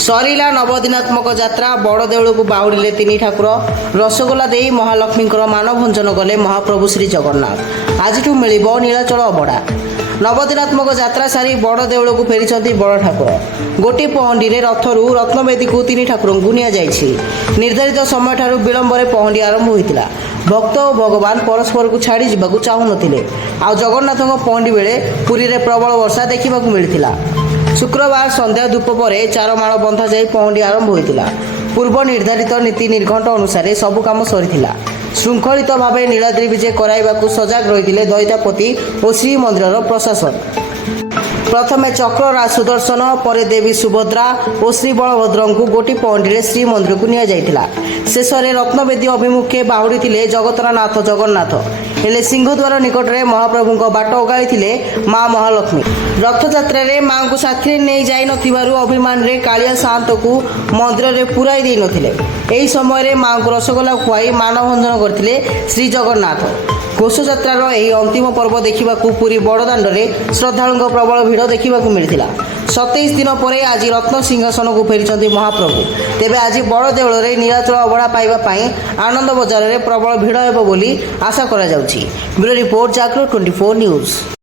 सरिला नवदिनात्मक यात्रा बड़ देउल को बाहुड़िले तीन ठाकुर रसगोला दे महालक्ष्मी मानभंजन कले महाप्रभु श्री जगन्नाथ। आज मिल नीलाचल अबड़ा नवदिनात्मक यात्रा सारी बड़ देउल को फेरी बड़ ठाकुर। गोटे पहंडी रथरू रत्नवेदी को तीन ठाकुर निर्धारित समय ठारू विलंबरे पहंडी आरंभ होता। भक्त और भगवान परस्पर को छाड़ी जावाक चाहू नथिले। आ जगन्नाथ पहंडी बेले पुरी रे प्रबल वर्षा देखा मिलता। शुक्रवार संध्या धूप पर चारमाड़ बंधा जाई पहंडी आरंभ होता। पूर्व निर्धारित नीति निर्घंट अनुसार सबु काम सरीथिला। श्रृंखलित भाव नीलाद्रि विजय कराइबाकू सजग रही दैतापति और श्रीमंदिर प्रशासन। प्रथमे चक्र सुदर्शन पर देवी सुभद्रा और श्री बलभद्र को गोटी पहंडी श्रीमंदिर को निया शेष में रत्नवेदी अभिमुखे बाहुड़ी जगतर नाथ जगन्नाथ हेले सिंहद्वार निकट में महाप्रभु बाट ओगाड़ी माँ महालक्ष्मी। रथयात्रा माँ को साथी नहीं जाई नथिबारु अभिमान रे कालिया सात को मंदिर में पुराई दे नथिले। एही समय माँ को रसगोला खुआई मानभंजन करथिले श्री जगन्नाथ। घोषयात्रार यह अंतिम पर्व देखा पुरी बड़दाण्ड में श्रद्धालुओं प्रबल भिड़ देखा मिलता। 27 दिन पर आज रत्न सिंहासन को फेरी महाप्रभु। तेबे आज बड़ देउल रे नीलाचल अबड़ा पाइबापी आनंद बजार में प्रबल भिड़ हेब बोली आशा करा जाउछि। ब्यूरो रिपोर्ट जागरण 24 न्यूज।